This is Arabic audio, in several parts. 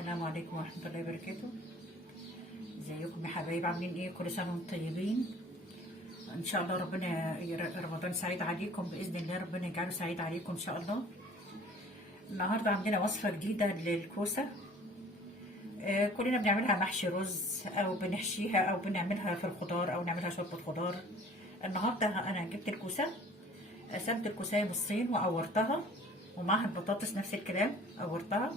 السلام عليكم ورحمة الله وبركاته. ازيكم يا حبايب؟ عاملين ايه؟ كل سنة وانتم طيبين. ان شاء الله ربنا رمضان سعيد عليكم باذن الله، ربنا يجعله سعيد عليكم ان شاء الله. النهارده عندنا وصفة جديدة للكوسة. كلنا بنعملها محشي رز او بنحشيها او بنعملها في الخضار او نعملها شوربة خضار. النهارده انا جبت الكوسة، قسمت الكوسايه نصين وقورتها، ومعها البطاطس نفس الكلام قورتها،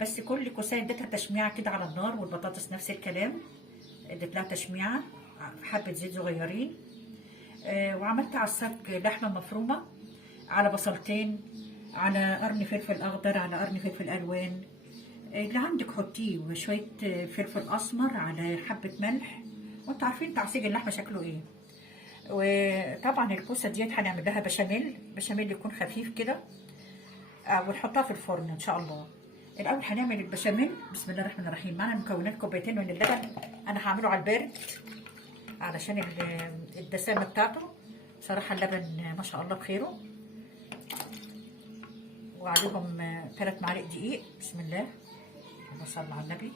بس كل كوسايه اديتها تشميعه كده على النار، والبطاطس نفس الكلام اديت لها تشميعه في حبه زيت صغيرين. وعملت عصاك لحمه مفرومه على بصلتين، على قرن فلفل اخضر، على قرن فلفل الوان، اللي عندك حطيه، وشويه فلفل اسمر، على حبه ملح. وانتوا عارفين تعصيج اللحمه شكله ايه. وطبعا الكوسه ديت هنعمل لها بشاميل يكون خفيف كده، ونحطها في الفرن ان شاء الله. الاول هنعمل البشاميل. بسم الله الرحمن الرحيم. معنا مكونات كوبايتين من اللبن، انا هعمله على البارد علشان الدسامه بتاعته. بصراحه اللبن ما شاء الله بخيره. وعليهم 3 معالق دقيق. بسم الله، اللهم صل على النبي.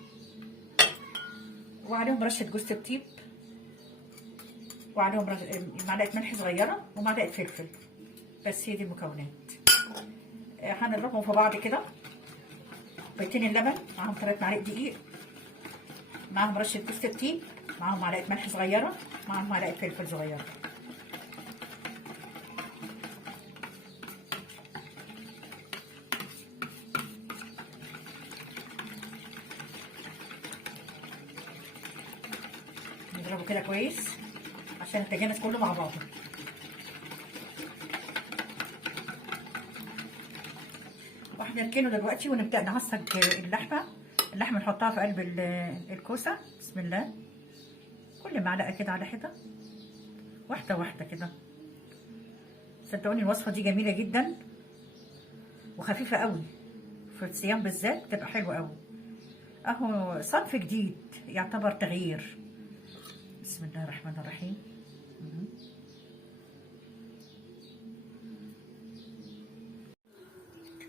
وعليهم رشه جوز الطيب، وعليهم معلقه ملح صغيره، ومعلقه فلفل. بس هي دي المكونات. هنضربهم في بعض كده. كوبايتين اللبن معاهم 3 معالق دقيق، معاهم رشه جوز الطيب، معاهم معلقه ملح صغيره، معاهم معلقه فلفل صغيره. نضربه كده كويس عشان يتجانس كله مع بعضه. وهنركنه دلوقتي ونبدأ نعصج اللحمة نحطها في قلب الكوسة. بسم الله. كل معلقة كده على حدة، واحدة واحدة كده. صدقوني الوصفة دي جميلة جدا وخفيفة قوي، في الصيام بالذات بتبقى حلوة قوي. اهو صنف جديد يعتبر تغيير. بسم الله الرحمن الرحيم.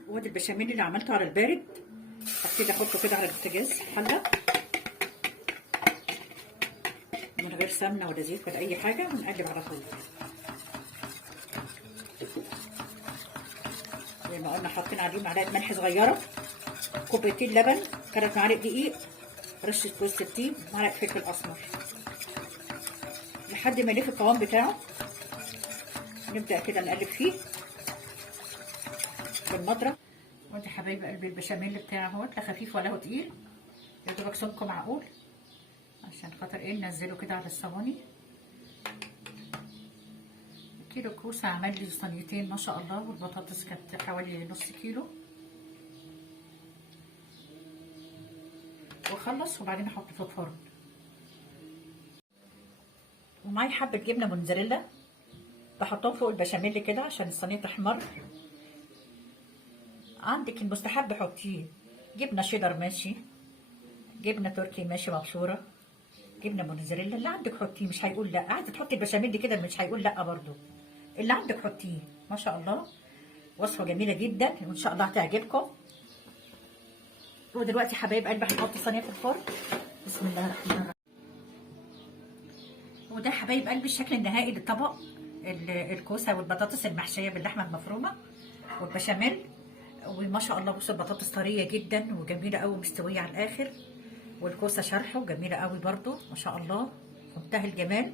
وادي البشاميل اللي عملته على البارد، هبتدي احطه كده على البوتاجاز حله من غير سمنه ولا زيت ولا اي حاجه، ونقلب على طول. زي ما قلنا حاطين عليه معلقه ملح صغيره، كوبايتين لبن، 3 معالق دقيق، رشه جوز الطيب، معلقه فلفل اسمر، لحد ما يلف القوام بتاعه. نبدا كده نقلب فيه بالمضرب. وانت حبايب قلبي البشاميل بتاعه اهوت، لا خفيف ولا هو تقيل، يا دوبك سمكه معقول، عشان خاطر ايه ننزله كده على الصواني. كيلو كوسه عمل لي صينيتين ما شاء الله، والبطاطس كانت حوالي نص كيلو. واخلص وبعدين احطه في الفرن. ومعايا حبه جبنه موتزاريلا بحطهم فوق البشاميل كده عشان الصينيه تحمر. عندك المستحب حطيه جبنه شيدر ماشي، جبنه تركي ماشي مبشوره، جبنه موتزاريلا، اللي عندك حطيه، مش هيقول لا. عايزه تحطي البشاميل دي كده مش هيقول لا برضو، اللي عندك حطيه. ما شاء الله وصفه جميله جدا وان شاء الله هتعجبكم. ودلوقتي حبايب قلبي هنحط الصينيه في الفرن. بسم الله الرحمن الرحيم. وده حبايب قلبي الشكل النهائي للطبق، الكوسه والبطاطس المحشيه باللحمه المفرومه والبشاميل. وما شاء الله بصوا البطاطس طريه جدا وجميله قوي، مستويه على الاخر، والكوسه شرحه وجميله قوي برضو ما شاء الله، منتهى الجمال.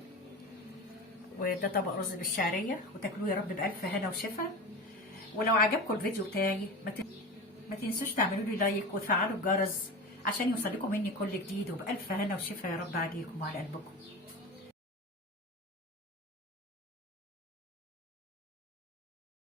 وده طبق رز بالشعريه، وتاكلوه يا رب بالف هنا وشفا. ولو عجبكم الفيديو بتاعي ما تنسوش تعملوا لي لايك وتفعلوا الجرس عشان يوصلكم مني كل جديد، وبالف هنا وشفا يا رب عليكم وعلى قلبكم.